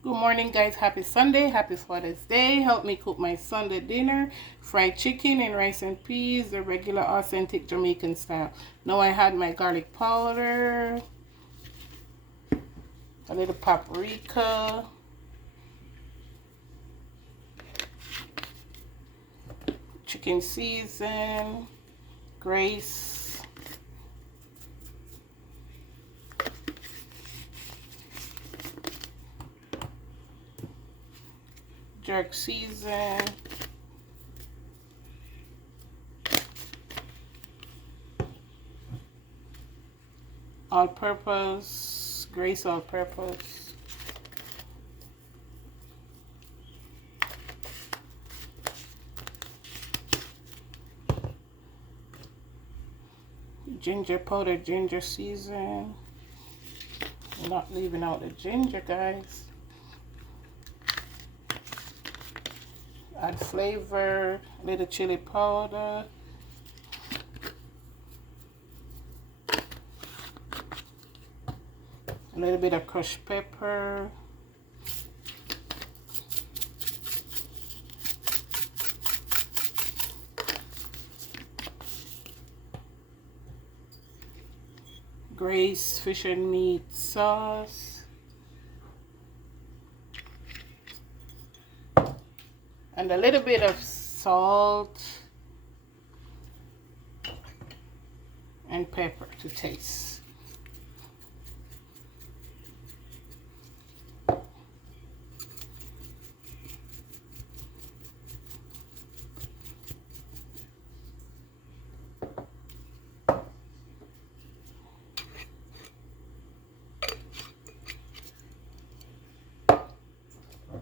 Good morning, guys. Happy Sunday. Happy Father's Day. Help me cook my Sunday dinner. Fried chicken and rice and peas, the regular authentic Jamaican style. Now I had my garlic powder, a little paprika, chicken season, grace, jerk season, all-purpose, grace all-purpose, ginger powder, ginger season. I'm not leaving out the ginger, guys. Add flavor, a little chili powder, a little bit of crushed pepper, Grace fish and meat sauce, and a little bit of salt and pepper to taste.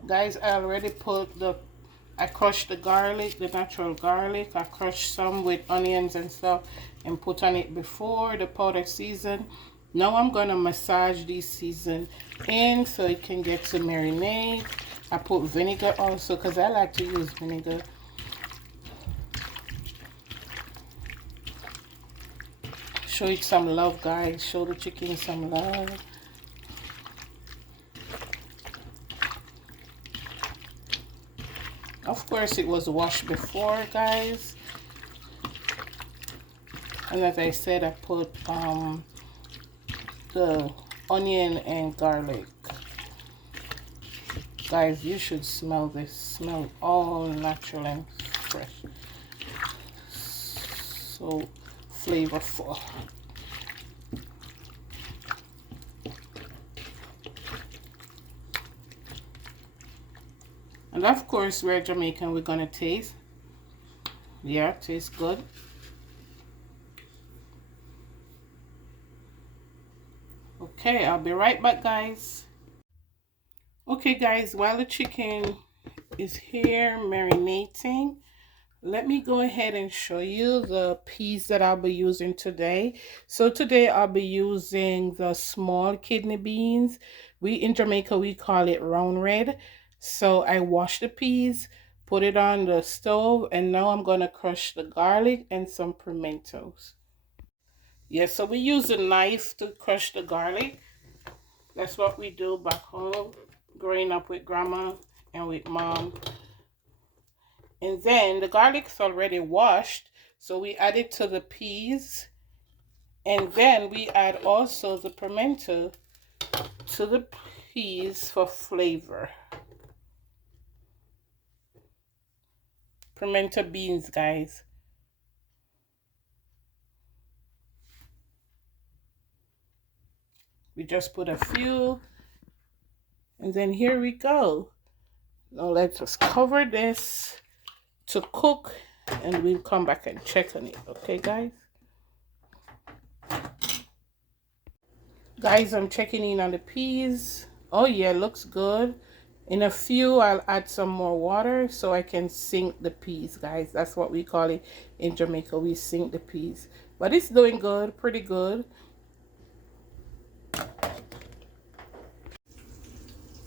Guys, I crushed the garlic, the natural garlic. I crushed some with onions and stuff and put on it before the powder season. Now I'm going to massage this season in so it can get to marinate. I put vinegar also because I like to use vinegar. Show it some love, guys. Show the chicken some love. Of course, it was washed before, guys. And as I said, I put the onion and garlic. Guys, you should smell this. Smell all natural and fresh. So flavorful. And of course, we're Jamaican. We're gonna taste. Yeah, tastes good. Okay, I'll be right back, guys. Okay, guys, while the chicken is here marinating, let me go ahead and show you the peas that I'll be using today. So today I'll be using the small kidney beans. We in Jamaica, we call it round red. So I washed the peas, put it on the stove, and now I'm going to crush the garlic and some pimentos. Yeah, so we use a knife to crush the garlic. That's what we do back home, growing up with grandma and with mom. And then the garlic's already washed, so we add it to the peas. And then we add also the pimento to the peas for flavor. Pimento beans, guys. We just put a few. And then here we go. Now let's just cover this to cook, and we'll come back and check on it. Okay, guys? Guys, I'm checking in on the peas. Oh yeah, looks good. In a few, I'll add some more water so I can sink the peas, guys. That's what we call it in Jamaica. We sink the peas. But it's doing good, pretty good.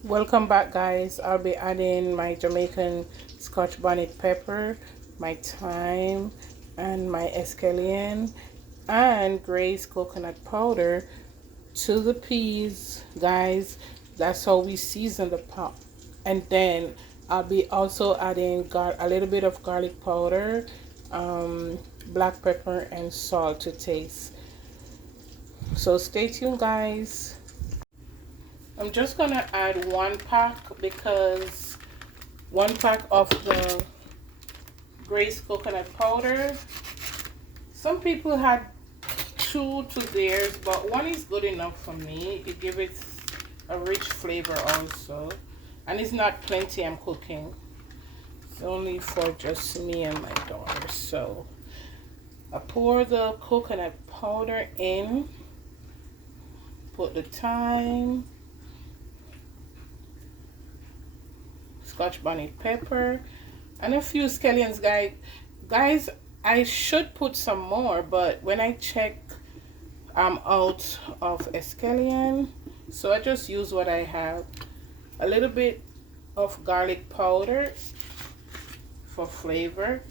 Welcome back, guys. I'll be adding my Jamaican Scotch bonnet pepper, my thyme, and my escallion, and Grace coconut powder to the peas, guys. That's how we season the pot. And then I'll be also adding a little bit of garlic powder, black pepper, and salt to taste. So stay tuned, guys. I'm just gonna add 1 pack, because 1 pack of the Grace coconut powder. Some people had 2 to theirs, but 1 is good enough for me. It gives it a rich flavor also, and it's not plenty I'm cooking. It's only for just me and my daughter. So I pour the coconut powder in, put the thyme, Scotch bonnet pepper, and a few scallions. Guys, I should put some more, but when I check, I'm out of scallion, so I just use what I have. A little bit of garlic powder for flavor.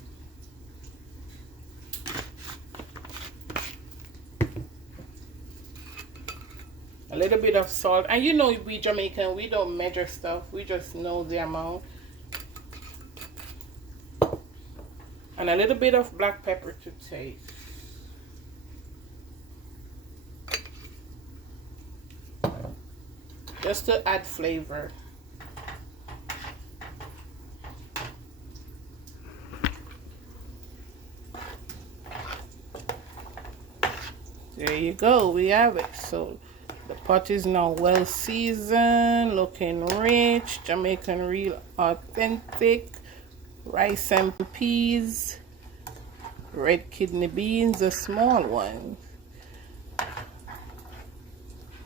A little bit of salt. And you know, we Jamaican, we don't measure stuff. We just know the amount. And a little bit of black pepper to taste. Just to add flavor. There you go, we have it. So the pot is now well seasoned, looking rich, Jamaican real authentic. Rice and peas, red kidney beans, the small ones.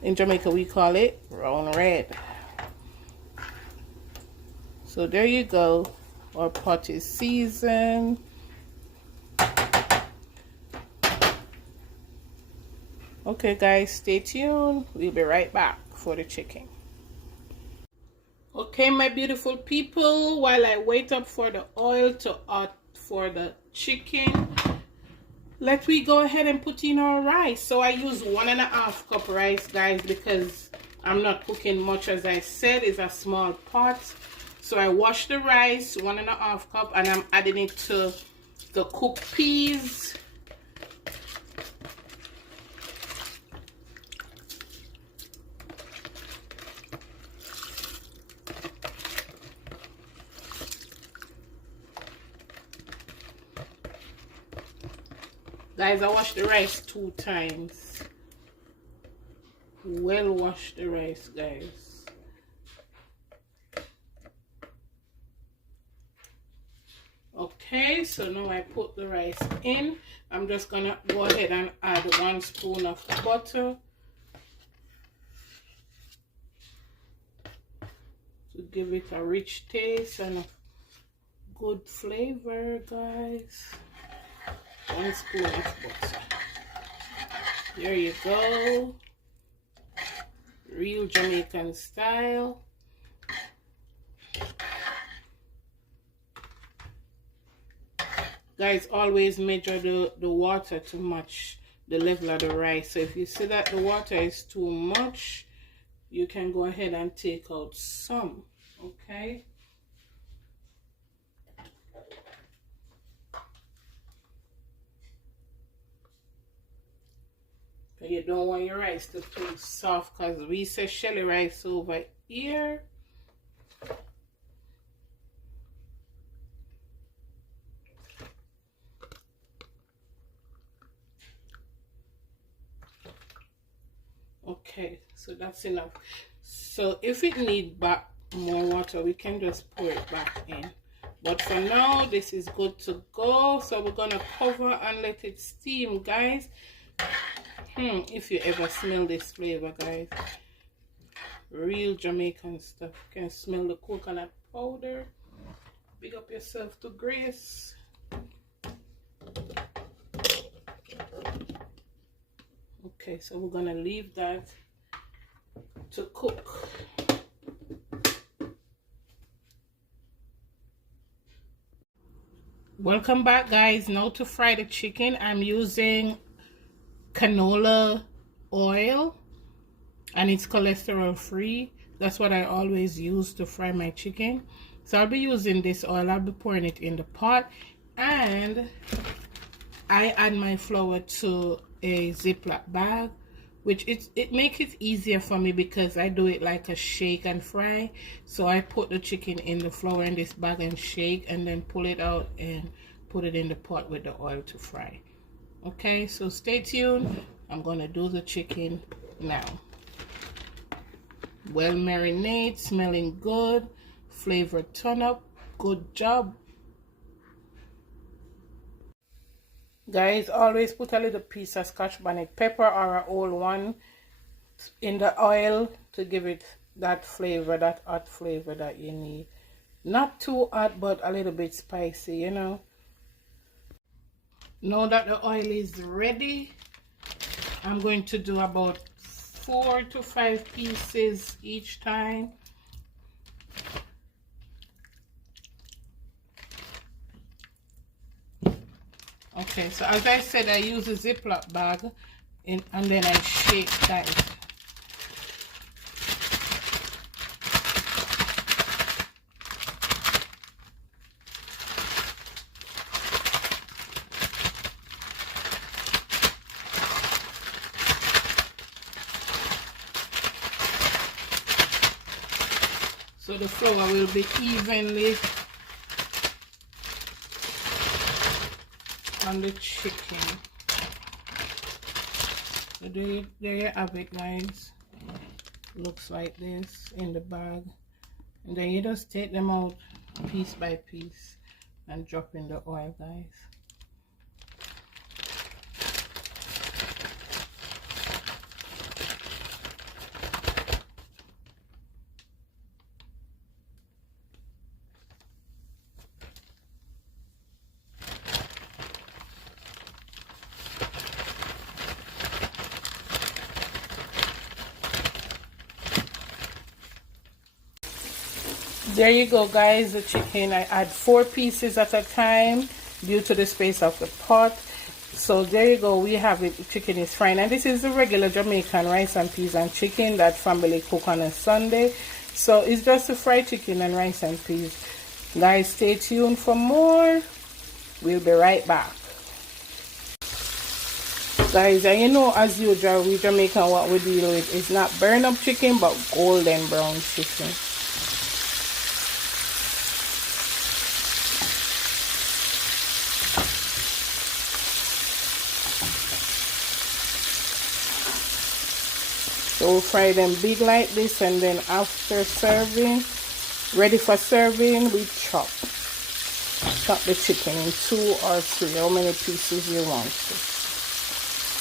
In Jamaica we call it brown red. So there you go, our pot is seasoned. Okay guys, stay tuned, we'll be right back for the chicken. Okay, my beautiful people, while I wait up for the oil to hot for the chicken, let me go ahead and put in our rice. So I use 1.5 cup rice, guys, because I'm not cooking much. As I said, it's a small pot. So I wash the rice, 1.5 cup, and I'm adding it to the cooked peas. Guys, I wash the rice 2 times. Well, wash the rice, guys. Okay, so now I put the rice in. I'm just gonna go ahead and add 1 spoon of butter to give it a rich taste and a good flavor, guys. 1 spoon of butter. There you go. Real Jamaican style. Guys, always measure the water to match the level of the rice. So if you see that the water is too much, you can go ahead and take out some. Okay. You don't want your rice to too soft, because we say shelly rice over here. Okay, so that's enough. So if it needs back more water, we can just pour it back in. But for now, this is good to go. So we're gonna cover and let it steam, guys. If you ever smell this flavor, guys, real Jamaican stuff. You can smell the coconut powder. Big up yourself to Grace. Okay, so we're gonna leave that to cook. Welcome back, guys. Now to fry the chicken, I'm using canola oil, and it's cholesterol free. That's what I always use to fry my chicken. So I'll be using this oil. I'll be pouring it in the pot, and I add my flour to a Ziploc bag, which it makes it easier for me because I do it like a shake and fry. So I put the chicken in the flour in this bag and shake, and then pull it out and put it in the pot with the oil to fry. Okay, so stay tuned. I'm gonna do the chicken now. Well marinated, smelling good, flavor ton up. Good job. Guys, always put a little piece of Scotch bonnet pepper or a whole one in the oil to give it that flavor, that hot flavor that you need. Not too hot, but a little bit spicy, you know. Now that the oil is ready, I'm going to do about 4 to 5 pieces each time. Okay, so as I said, I use a Ziploc bag and then I shake that. So the flour will be evenly on the chicken. So there you have it, guys. Looks like this in the bag, and then you just take them out piece by piece and drop in the oil, guys. There you go, guys, the chicken. I add 4 pieces at a time due to the space of the pot. So there you go, we have it. The chicken is frying, and this is the regular Jamaican rice and peas and chicken that family cook on a Sunday. So it's just a fried chicken and rice and peas. Guys, stay tuned for more. We'll be right back. Guys, and you know, as usual, we Jamaican, what we deal with is not burn up chicken, but golden brown chicken. So we'll fry them big like this, and then after serving, ready for serving, we chop the chicken in 2 or 3, how many pieces you want to.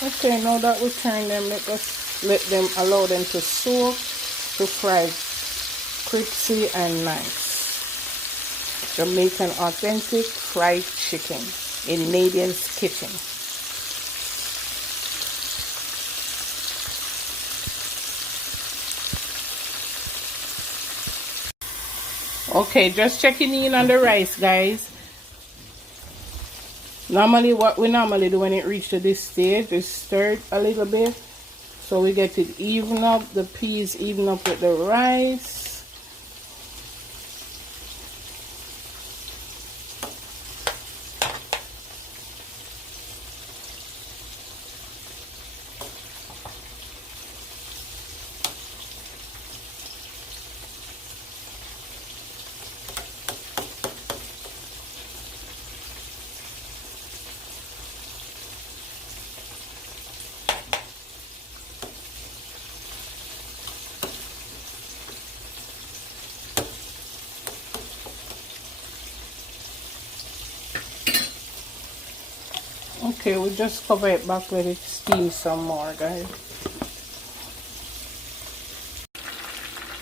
Okay, now that we turn them, let them allow them to soak, to fry crispy and nice. Jamaican authentic fried chicken in Nadia's kitchen. Okay, just checking in on the rice, guys. Normally, what we normally do when it reaches this stage is stir it a little bit, so we get it even up, the peas even up with the rice. Okay, we just cover it back, let it steam some more, guys.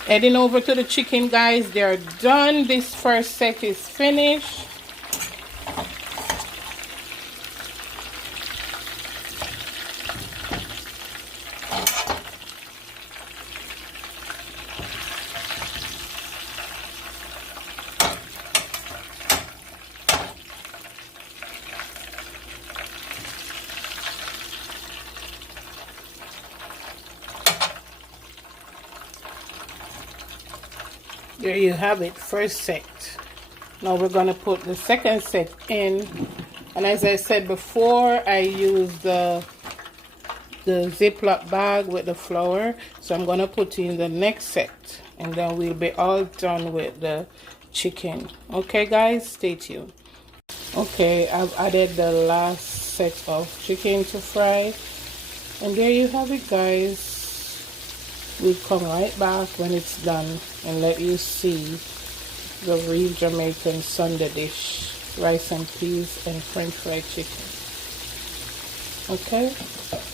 Heading over to the chicken, guys. They're done. This first set is finished. There you have it, first set. Now we're gonna put the second set in, and as I said before, I use the Ziploc bag with the flour, so I'm gonna put in the next set, and then we'll be all done with the chicken. Okay guys, stay tuned. Okay, I've added the last set of chicken to fry, and there you have it guys. We'll come right back when it's done and let you see the real Jamaican Sunday dish, rice and peas and french fried chicken. Okay,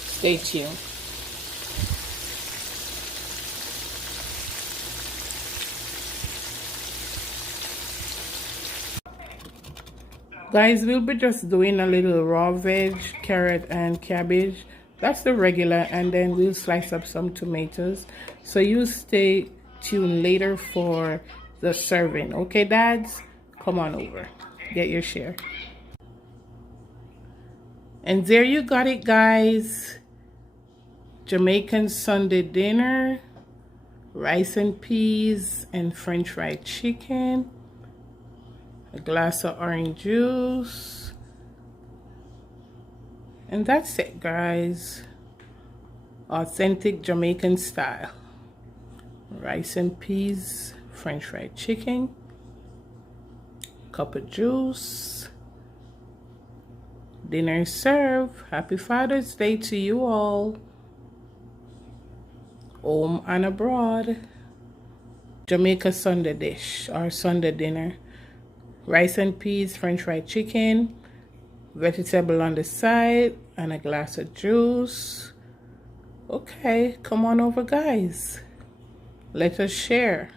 stay tuned. Guys, we'll be just doing a little raw veg, carrot and cabbage. That's the regular, and then we'll slice up some tomatoes. So you stay tuned later for the serving. Okay, dads? Come on over. Get your share. And there you got it, guys. Jamaican Sunday dinner, rice and peas and french fried chicken, a glass of orange juice, and that's it guys. Authentic Jamaican style. Rice and peas, french fried chicken, cup of juice, dinner served. Happy Father's Day to you all, home and abroad. Jamaica Sunday dish or Sunday dinner. Rice and peas, french fried chicken, vegetable on the side, and a glass of juice. Okay, come on over guys. Let us share.